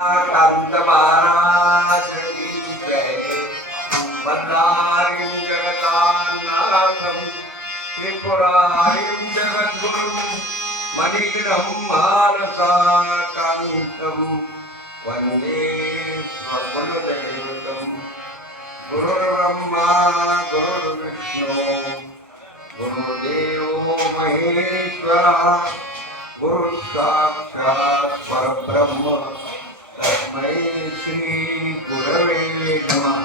कांत महाराज की जय। बल्लारीं जगतान्नाथं त्रिपुरारीं जगद्गुरुं मणिग्रहं मानसाकान्तं वन्दे स्वकुलदैवतं। गुरुर्ब्रह्मा गुरुर्विष्णु गुरुदेवो महेश्वरः गुरु साक्षात् परब्रह्म तस्मै श्री गुरवे नमः।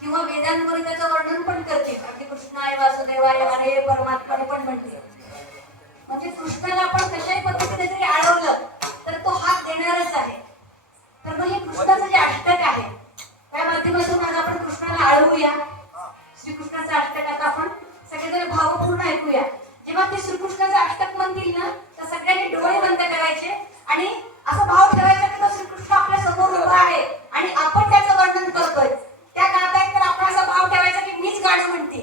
किंवा वेदांमध्ये त्याचं वर्णन पण करते. अगदी कृष्णाय वासुदेवाय हरे परमात्माने पण म्हटले. म्हणजे कृष्णाला आपण कशाही पद्धतीने जरी आळवलं तर तो हात देणारच आहे. तर मग हे कृष्णाचं जे अष्टक आहे त्या माध्यमातून आज आपण कृष्णाला आळवूया. श्रीकृष्णाचं अष्टक आता आपण सगळेजण भावपूर्ण ऐकूया. जेव्हा ते श्रीकृष्णाचं अष्टक म्हणतील ना तर सगळ्यांनी डोळे बंद करायचे आणि असा भाव ठेवायचा की तो श्रीकृष्ण आपल्या समोर उभा आहे आणि आपण त्याचं वर्णन करतोय. त्या गात आहेत तर आपण असा भाव ठेवायचा की मीच गाणं म्हणते.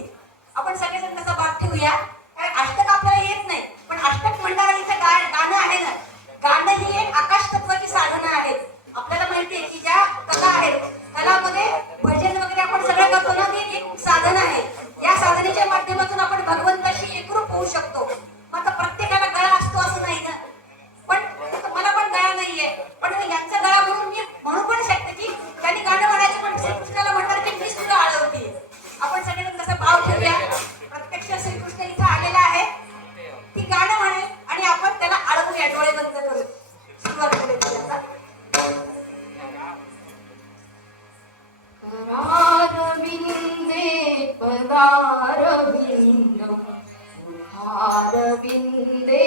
आपण सगळेजण तसा भाव ठेवूया. कारण अष्टक आपल्याला येत नाही पण अष्टक म्हणणारा इथे गाणं आहे ना, गाणं ही एक आकाश तत्वाची साधनं आहेत. आपल्याला माहिती आहे की ज्या कला आहेत कलामध्ये भजन वगैरे आपण चरणविंदे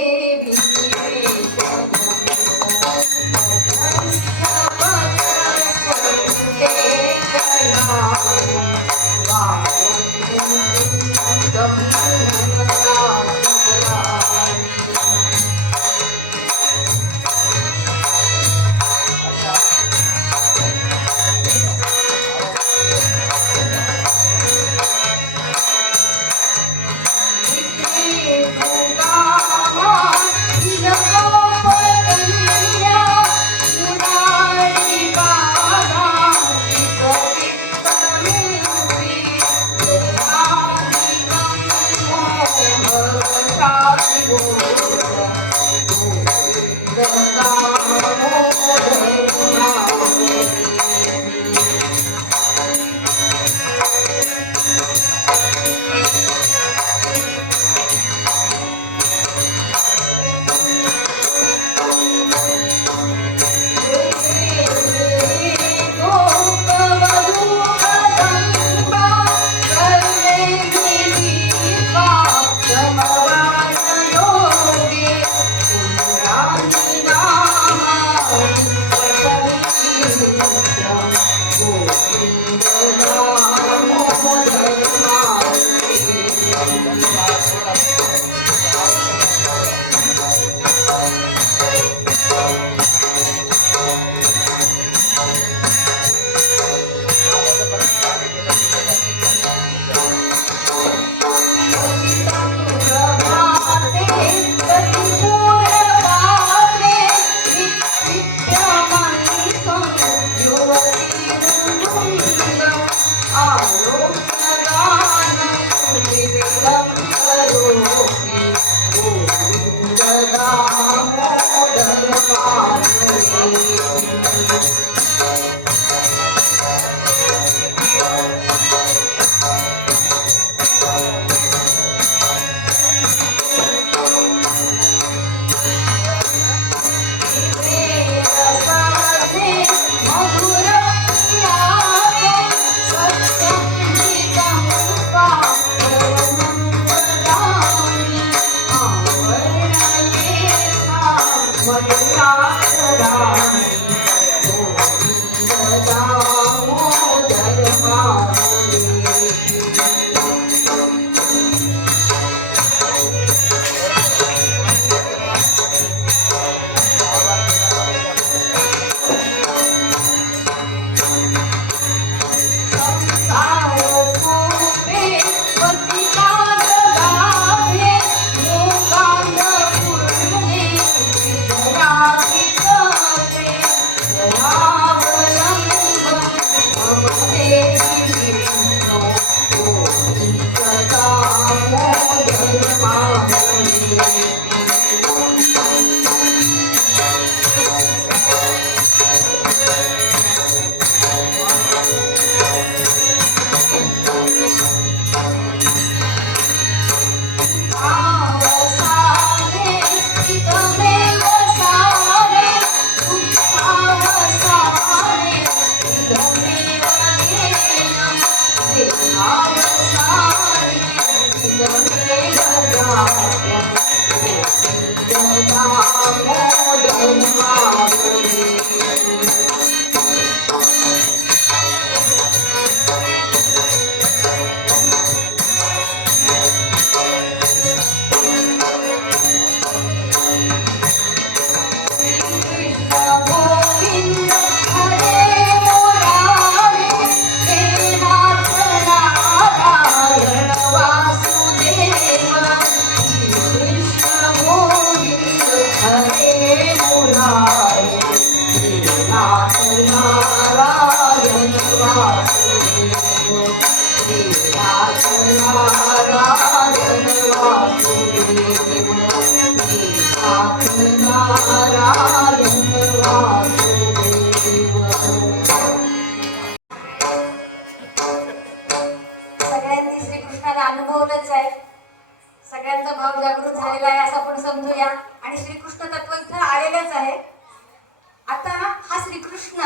सगळ्यांनी श्रीकृष्णाला अनुभवलंच आहे, सगळ्यांचा भाव जागृत झालेला आहे असं आपण समजूया. आणि श्रीकृष्ण तत्व इथं आलेलेच आहे. आता हा श्रीकृष्ण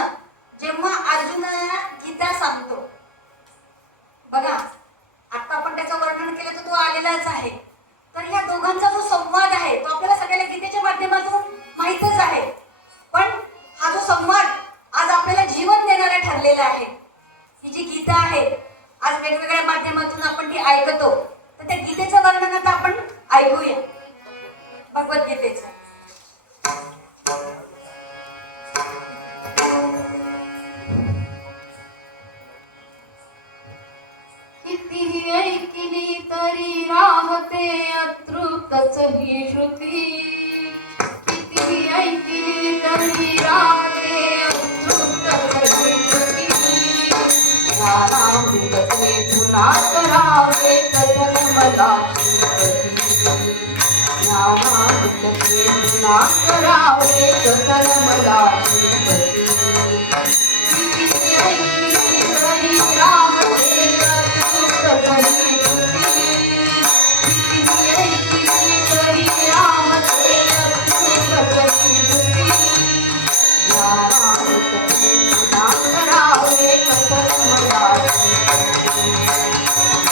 जेव्हा अर्जुनाला गीता सांगतो बघा, आता आपण त्याचं वर्णन केलं तर तो आलेलाच आहे. तर ह्या दोघांचा जो संवाद वेगवेगळ्या माध्यमातून आपण ती ऐकतो, तर त्या गीतेचं वर्णन आता आपण ऐकूया, भगवद्गीतेचं. कितीही ऐकली तरी राहते अतृप्तच ही श्रुती. कितीही ऐकली तरी राहते अतृप्तच ही श्रुती. ज्ञानामृतचे पुन्हा करावे कथन मला श्रीपती. ज्ञानामृतचे पुन्हा करावे कथन मला श्रीपती. कितीही ऐकली तरी राहते अतृप्तच ही श्रुती. कितीही ऐकली तरी राहते अतृप्तच ही श्रुती. ज्ञानामृतचे पुन्हा करावे कथन मला श्रीपती.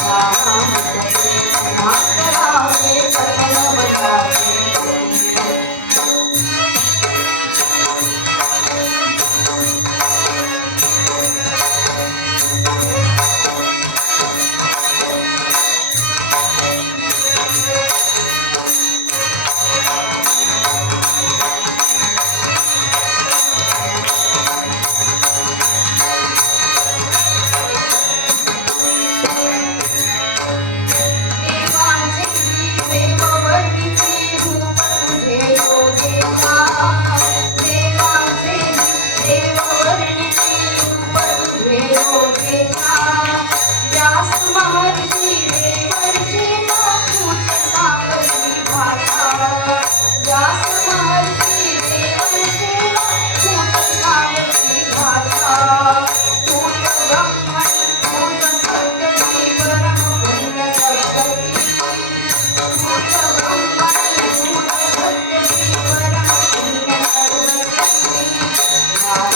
ज्ञानामृतचे पुन्हा करावे कथन मला श्रीपती. देवांचे देववतीचे रूप तुझे योगेशा. देवांचे देववतीचे रूप तुझे योगेशा. व्यास महर्षी देवर्षी तूच सांगती भाषा. व्यास महर्षी देवर्षी तूच सांगती भाषा. तूच ब्रह्मण तूच सत्यची परम पुण्य सरस्वती. तूच ब्रह्मण तूच सत्यची परम पुण्य सरस्वती.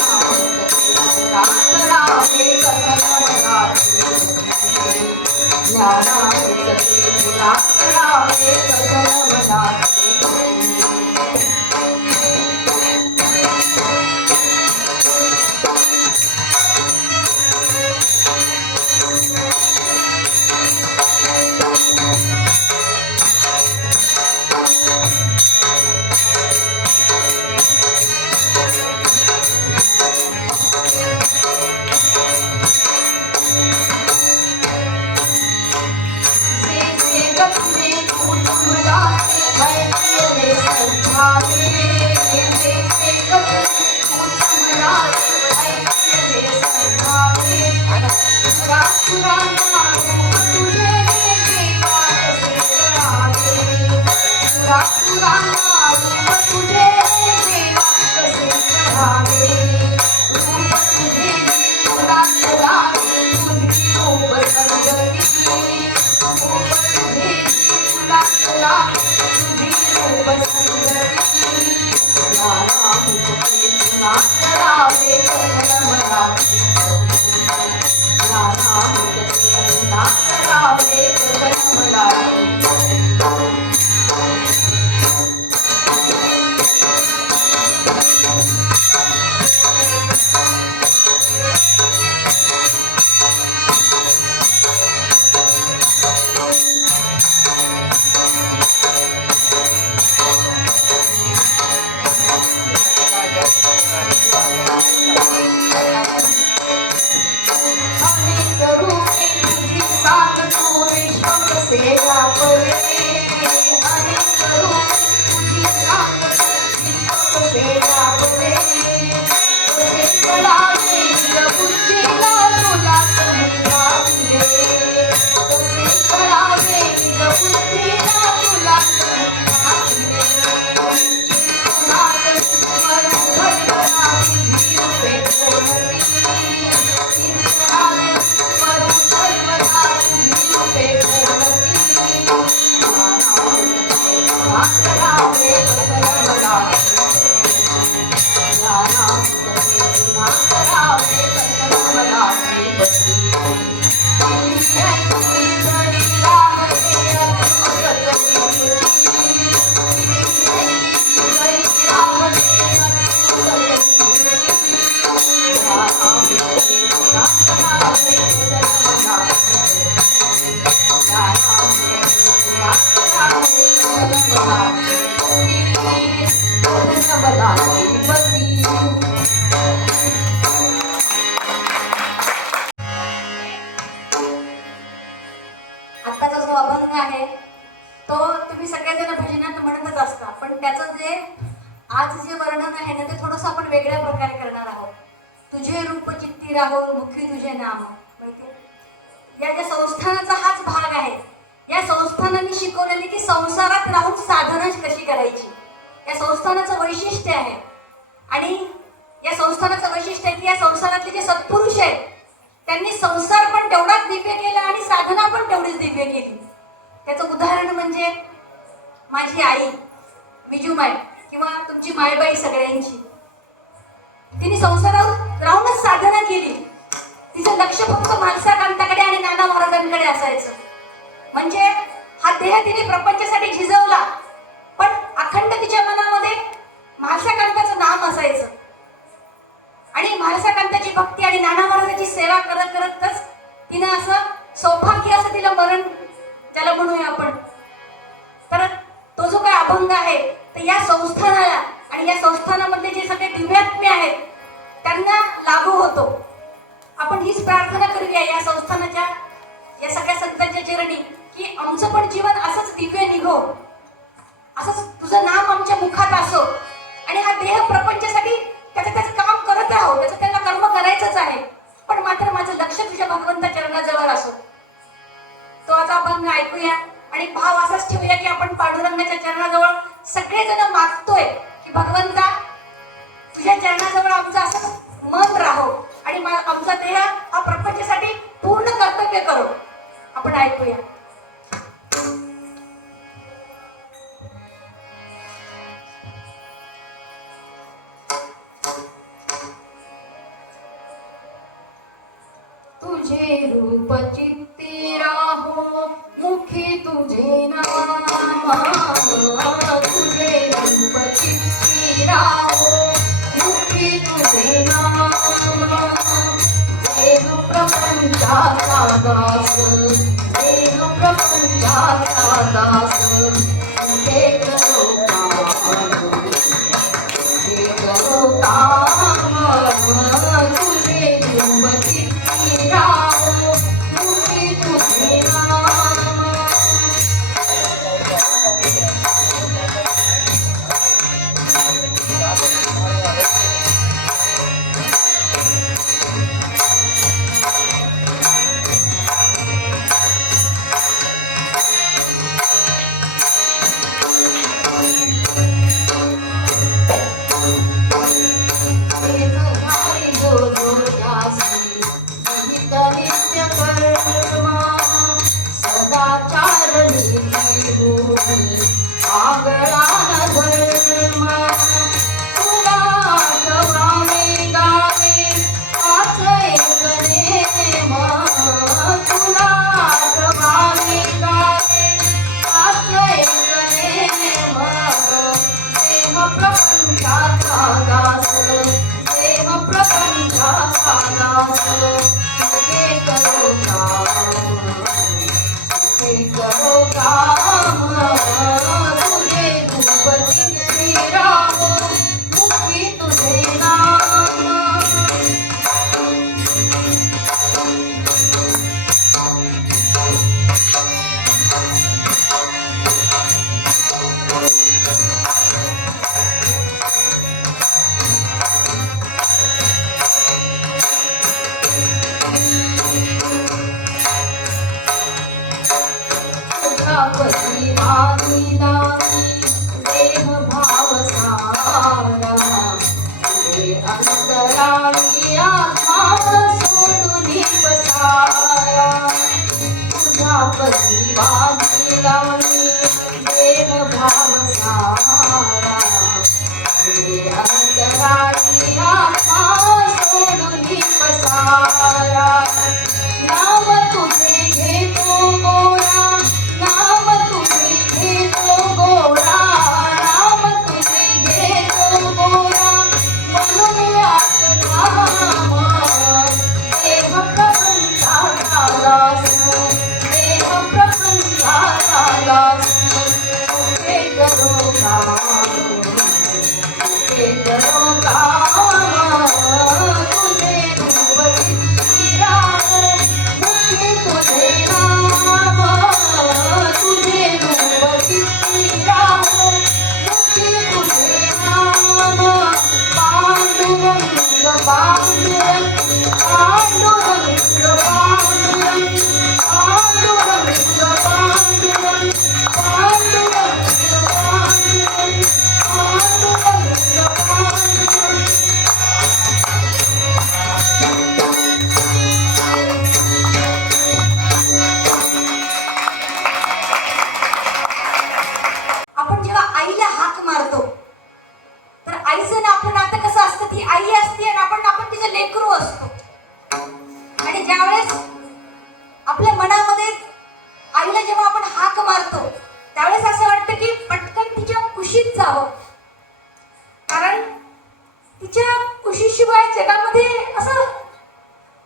ज्ञानामृतचे पुन्हा करावे कथन मला श्रीपती. आहे तो तुम्ही सगळेजण भजनात म्हणतच असता, पण त्याचं जे आज जे वर्णन आहे ना ते थोडंसं आपण वेगळ्या प्रकारे करणार आहोत. तुझे रूप चित्ती राहो मुखी तुझे नाम. माहिती या ज्या संस्थानाचा हाच भाग आहे. या संस्थानाने शिकवलेली की संसारात राहून साधना कशी करायची, या संस्थानाचं वैशिष्ट्य आहे. आणि या संस्थानाचं वैशिष्ट्य आहे की या संसारातले जे सत्पुरुष आहेत त्यांनी संसार पण तेवढाच दिव्य केला आणि साधना पण तेवढीच दिव्य केली. त्याचं उदाहरण म्हणजे माझी आई विजूमाई किंवा तुमची मायबाई सगळ्यांची. तिने संसारात राहूनच साधना केली. तिचं लक्ष फक्त म्हालसाकांताकडे आणि नाना महाराजांकडे असायचं. म्हणजे हा देह तिने प्रपंचासाठी झिजवला, पण अखंड तिच्या मनामध्ये म्हालसाकांताचं नाम असायचं. आणि म्हालसाकांताची भक्ती आणि नाना महाराजांची सेवा करत करतच तिनं असं सौभाग्य असं तिला मरण त्याला म्हणूया आपण. तर तो जो काय अभंग आहे तर या संस्थानाला आणि या संस्थानामधले जे सगळे दिव्यात्म्य आहेत त्यांना लागू होतो. आपण हीच प्रार्थना करूया या संस्थानाच्या या सगळ्या संतांच्या चरणी की आमचं पण जीवन असंच दिव्य निघो, असंच तुझं नाम आमच्या मुखात असो. आणि हा देह प्रपंचासाठी त्याचं काम करत राहो, त्याचं त्याला कर्म करायचंच आहे, पण मात्र माझं लक्ष तुझ्या भगवंता चरणाजवळ असो. तो आता आपण ऐकूया आणि भाव असाच ठेवूया की आपण पांडुरंगाच्या चरणाजवळ सगळेजण मागतोय की भगवंता तुझ्या चरणाजवळ आमचं असं मन राहो आणि आमचा देह हा प्रपंचासाठी पूर्ण कर्तव्य करो. आपण ऐकूया. तुझे रूप चित्ती राहो मुखी तुझे नाम. तुझे रूप चित्ती राहो मुखी तुझे नाम. देह प्रपंचाचा दास, देह प्रपंचाचा दास. तुझे करो काम, तुझे करो काम. तुझे रूप चित्ती राहो मुखी तुझे नाम. आपल्या मनामध्ये आईला जेव्हा आपण हाक मारतो त्यावेळेस असं वाटतं की पटकन तिच्या कुशीत जावं, कारण तिच्या कुशीशिवाय जगामध्ये असं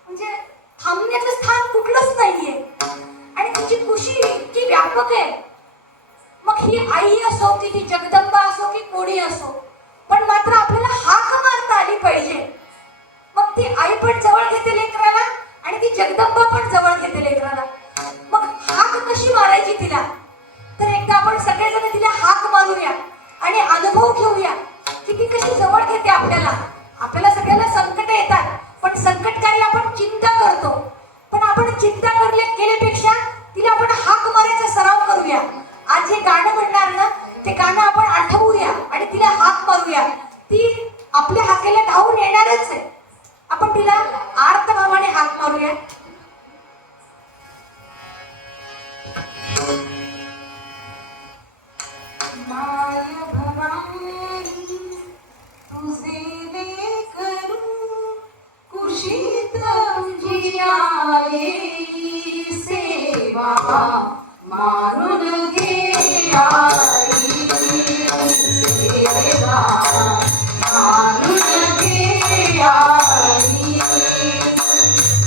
म्हणजे थांबण्याचं स्थान कुठलंच नाहीये आणि तिची कुशी इतकी व्यापक आहे. मग ही आई असो की ती जगदंबा असो की कोणी असो, पण मात्र आपल्याला हाक मारता आली पाहिजे. मग ती आई पण जवळ घेते लेकराला आणि ती जगदंबा पण जवळ घेते लेकराला. मग हाक कशी मारायची तिला, तर एकदा आपण सगळेजण तिला हाक मारूया आणि अनुभव घेऊया की ती कशी जवळ घेते आपल्याला. आपल्याला सगळ्यांना संकट येतात, पण संकटकारी आपण चिंता करतो, पण आपण चिंता केल्यापेक्षा तिला आपण हाक मारायचा सराव करूया. आज जे गाणं म्हणणार ना ते गाणं आपण आठवूया आणि तिला हाक मारूया. ती आपल्या हाकेला धावून येणारच आहे. आपण तिला आर्त भावाने हाक मारूया. माय भवानी तुझे लेकरू कुशीत तुझी आई सेवा मानून घे आई सेवा मानून घे आई.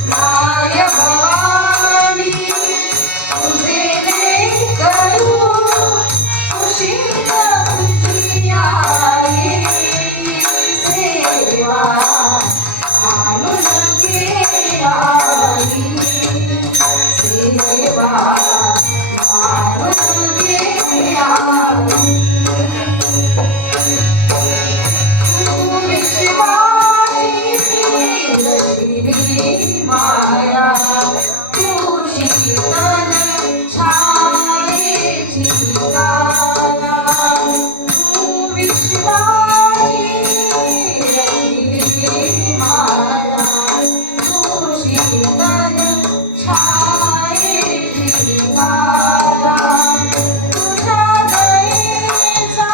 माय भवानी तुझे लेकरू कुशीत तुझी आई सेवा मानून घे आई सेवा मानून घे आई. तू विश्वाची दिली माया तू शीतल छायेची काया. तू विश्वाची दिली माया तू शीतल छायेची काया. तुझ्या दयेचा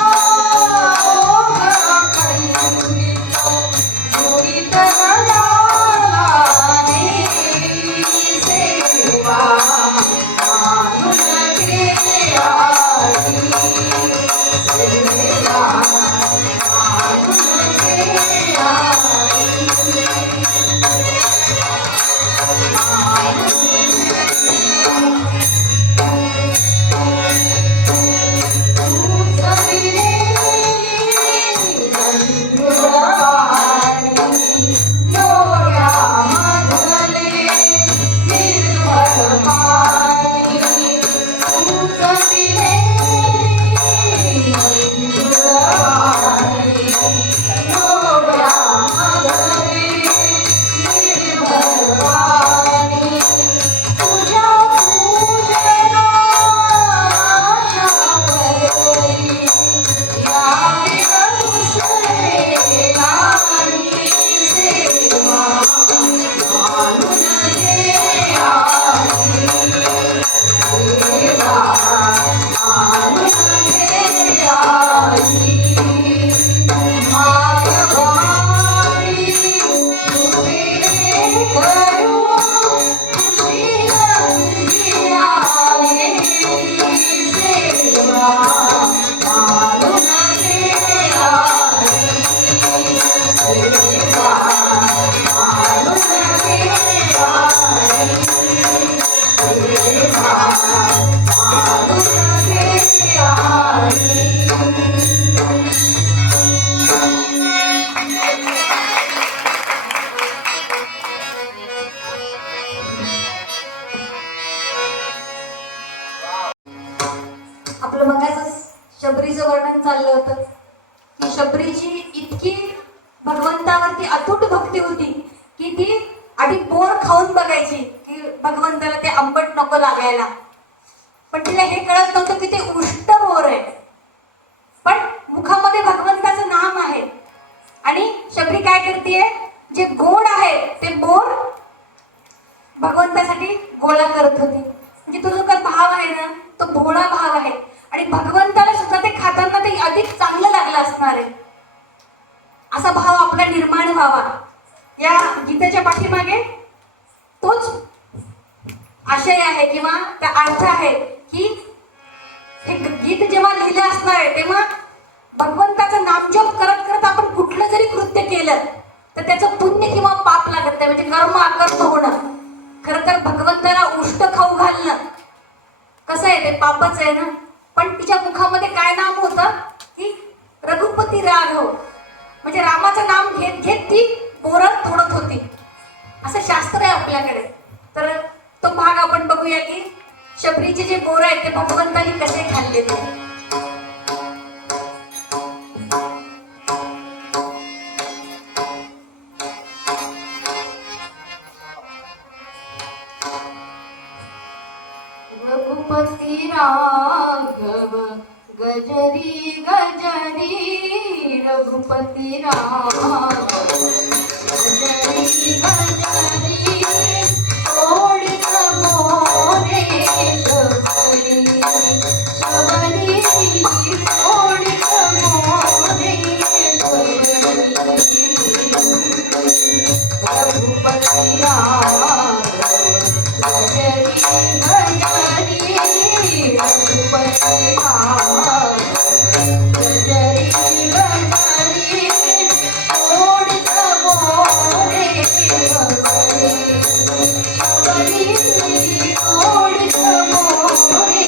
ओघ खंडितो जोडीत लालाने सेवा मानून घे आई सेवा मानून घे आई आपलं मगाच शबरीचं वर्णन चाललं होतं की शबरीची इतकी भगवंतावरती अतूट भक्ती होती की ती आधी बोर खाऊन बघायची की भगवंताला ते आंबट नको लागायला, पण तिला हे कळत नव्हतं की ते उष्ट बोर आहे, पण मुखामध्ये भगवंताचं नाम आहे. आणि शबरी काय करते, जे गोड आहे ते बोर भगवंतासाठी गोळा करत होती. म्हणजे तो जो काही भाव आहे ना तो भोळा भाव आहे आणि भगवंताला सुद्धा ते खाताना ते अधिक चांगलं लागलं असणार आहे. असा भाव आपला निर्माण व्हावा या गीतेच्या पाठीमागे तोच आशय विषय आहे किंवा त्या अर्थ आहे की हे गीत जेव्हा लिहिलं असणार आहे तेव्हा भगवंताचं नामजप करत करत आपण कुठलं जरी कृत्य केलं तर त्याचं पुण्य किंवा पाप लागत नाही, म्हणजे कर्म अकर्म होणं. खरं तर भगवंताला उष्ट खाऊ घालणं कसं आहे ते पापच आहे ना. पण तिच्या मुखामध्ये काय नाम होतं की रघुपती राघव, म्हणजे रामाचं नाम घेत घेत ती बोरं तोडत होती, असं शास्त्र आहे आपल्याकडे. तर तो भाग आपण बघूया की शबरीचे जे बोरं आहेत ते भगवंतानी कसे खाल्लेले. रघुपती राघव गजरी गजरी, रघुपती राघव गजरी गजरी, ओढत मोरे शबरी शबरी, ओढत मोरे शबरी, रघुपती राघव गजरी गजरी, रघुपती राघव गजरी गजरी, ओढत मोरे शबरी शबरी, ओढत मोरे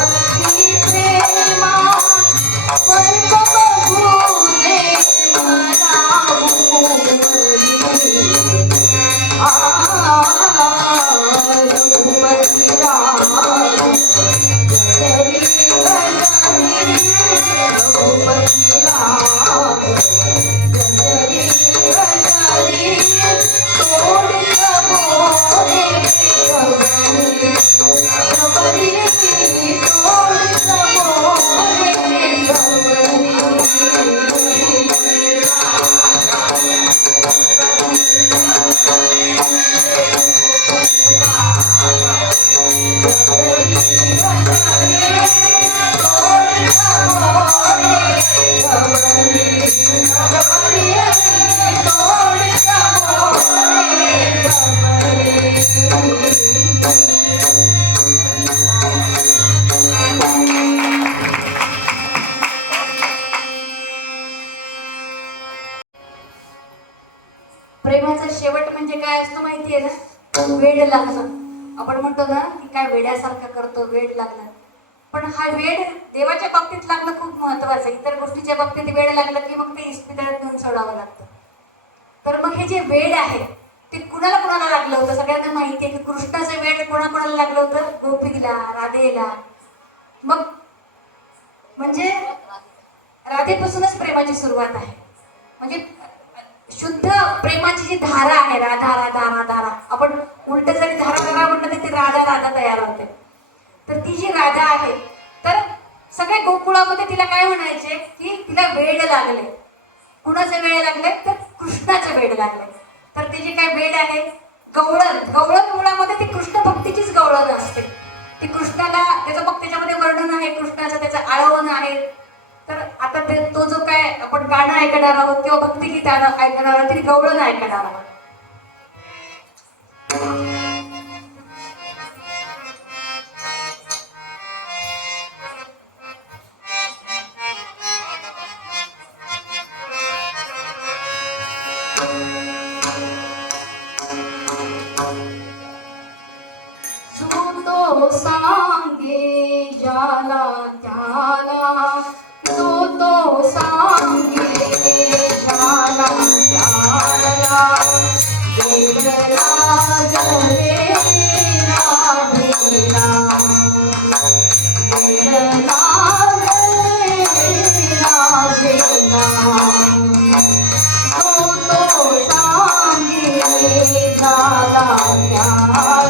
Hare रघुपती राघव जसरी रचरी तोडित मोरे रघुपती तोडित मोरे प्रेमाचा शेवट म्हणजे काय असतो माहितीये ना? वेड लागणं. आपण म्हणतो ना की काय वेड्यासारखं करतो, वेड लागलं. पण हा वेड देवाच्या बाबतीत लागणं खूप महत्वाचं आहे. इतर गोष्टीच्या बाबतीत वेड लागलं की मग ते इस्पितळात घेऊन सोडावं लागतं. तर मग हे जे वेड आहे ते कुणाला कुणाला लागलं होतं? सगळ्यांना माहिती आहे की कृष्णाचं वेड कोणाकोणाला लागलं होतं? गोपीला, राधेला. मग म्हणजे राधेपासूनच प्रेमाची सुरुवात आहे. म्हणजे शुद्ध प्रेमाची जी धारा आहे, राधा राधा राधा राधा, आपण उलट जरी धारा धारा म्हटलं तर ती राधा राधा तयार होते. तर ती जी राधा आहे, तर सगळ्या गोकुळामध्ये तिला काय म्हणायचे की तिला वेड लागले. कुणाचे वेड लागले? तर कृष्णाचे वेड लागले. तर ते जे काय वेड आहे, गवळण, गवळण मुळामध्ये ती कृष्ण भक्तीचीच गवळण असते. ती कृष्णाला, त्याचं मग त्याच्यामध्ये वर्णन आहे कृष्णाचं, त्याचं आळवण आहे. तर आता तो जो काय आपण गाणं ऐकणार आहोत किंवा भक्तिगीत ऐकणार आहोत, तरी गवळण ऐकणार आहोत. तो सांगे ज्याला त्याला, तो सांगे ज्याला त्याला, वेड लागले राधेला, वेड लागले राधेला. तो सांगे ज्याला त्याला,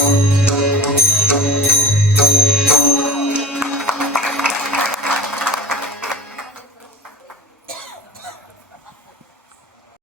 ॐ